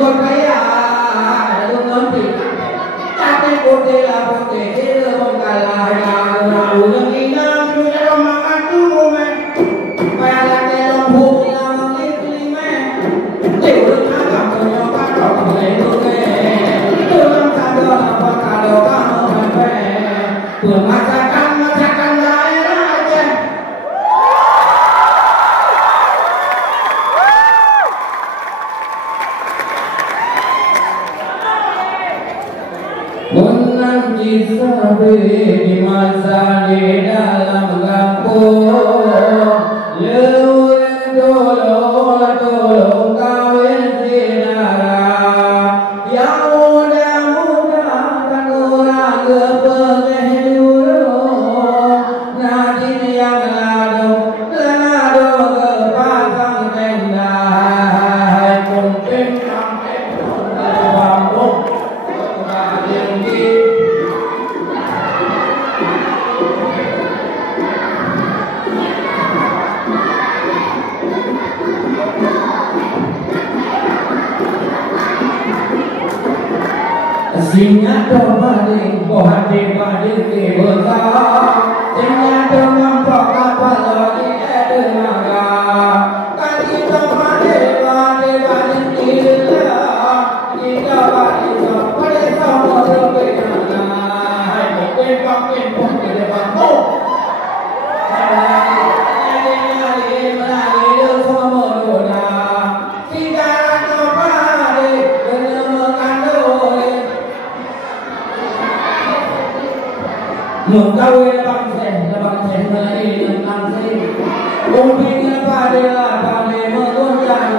con thấy à luôn lớn thì chắc cái cô tê là cô tê thế đưa con cả là đủ những cái nam chúng ta mang ăn cứ mua mẹ và là cái lòng hụt là mang đi đi mẹ tiểu được thả cảm cho nhau các trò người luôn nghe tôi làm sao được là con cả đầu cả hông mẹ mẹ tuổi mà cha căn lại ra chứ muốn ăn chỉ ra về mà ra để dalam kampung lưu tolong kawin sinara yang muda kan orang kepengen nadin yang lado kepasang tenda mungkin sampai bambuk tinggi Singa terbaring, pohati paling ke besar. Singa termampok kapal lagi dermaga. Kali terbaring, paling tidak. Kita paling sampai sama sebenarnya. Hai mungkin pun ke depan. Oh, một câu là bằng rèn là đi làm gì công viên là ba đêm là ba đêm mơ con trai